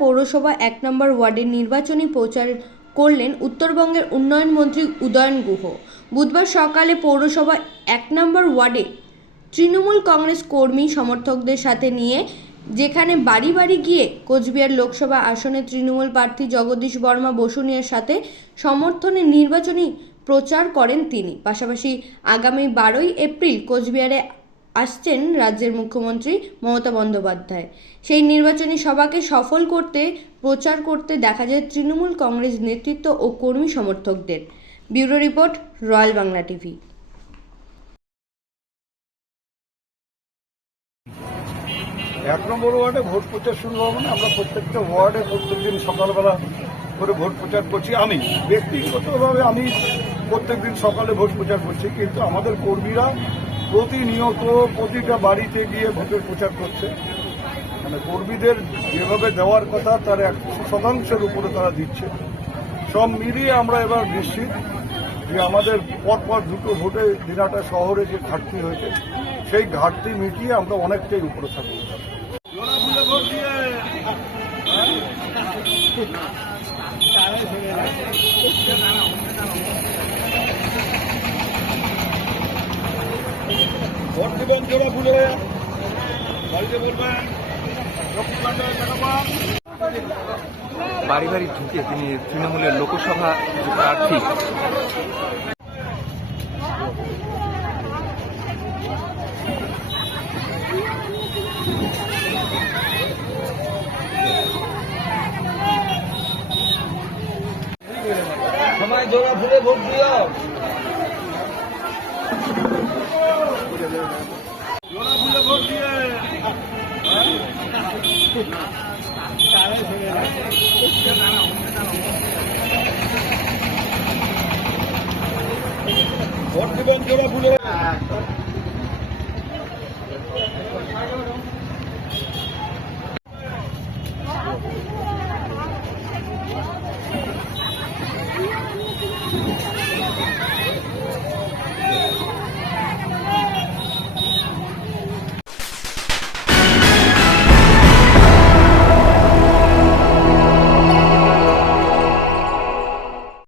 পৌরসভা এক নম্বর ওয়ার্ডের নির্বাচনী প্রচার করলেন উত্তরবঙ্গের উন্নয়ন মন্ত্রী উদয়ন গুহ। বুধবার সকালে পৌরসভা এক নম্বর ওয়ার্ডে তৃণমূল কংগ্রেস কর্মী সমর্থকদের সাথে নিয়ে যেখানে বাড়ি বাড়ি গিয়ে কোচবিহার লোকসভা আসনে তৃণমূল প্রার্থী জগদীশ বর্মা বসুনিয়ার সাথে সমর্থনে নির্বাচনী প্রচার করেন তিনি। পাশাপাশি আগামী বারোই এপ্রিল কোচবিহারে আসছেন রাজ্যের মুখ্যমন্ত্রী মমতা বন্দ্যোপাধ্যায়। সেই নির্বাচনী সভাকে সফল করতে, প্রচার করতে দেখা যায় তৃণমূল কংগ্রেস নেতৃত্ব ও কর্মী সমর্থকদের। Bureau report, royal Bangla TV. এক নম্বর ওয়ার্ডে ভোট প্রচার শুরু হবে না, আমরা প্রত্যেকটা ওয়ার্ডে প্রত্যেকদিন সকালবেলা করে ভোট প্রচার করছি আমি, ব্যক্তিগতভাবে আমি প্রত্যেকদিন সকালে ভোট প্রচার করছি, কিন্তু আমাদের কর্মীরা প্রতিনিয়ত প্রতিটা বাড়িতে গিয়ে ভোটের প্রচার করছে। মানে কর্মীদের যেভাবে দেওয়ার কথা, তার এক শতাংশের উপরে তারা দিচ্ছে। সব মিলিয়ে আমরা এবার নিশ্চিত যে আমাদের পরপর দুটো ভোটে দিনাটা শহরে যে ঘাটতি হয়েছে, সেই ঘাটতি মিটিয়ে আমরা অনেকটাই উপরে থাকব। জোড়া ফুলে বাড়িতে বলবেন বাড়ি বাড়ি ঢুকে তিনি তৃণমূলের লোকসভা প্রার্থী। সবাই জোড়া ফুলে ভোট দিও। ভোট দিবেন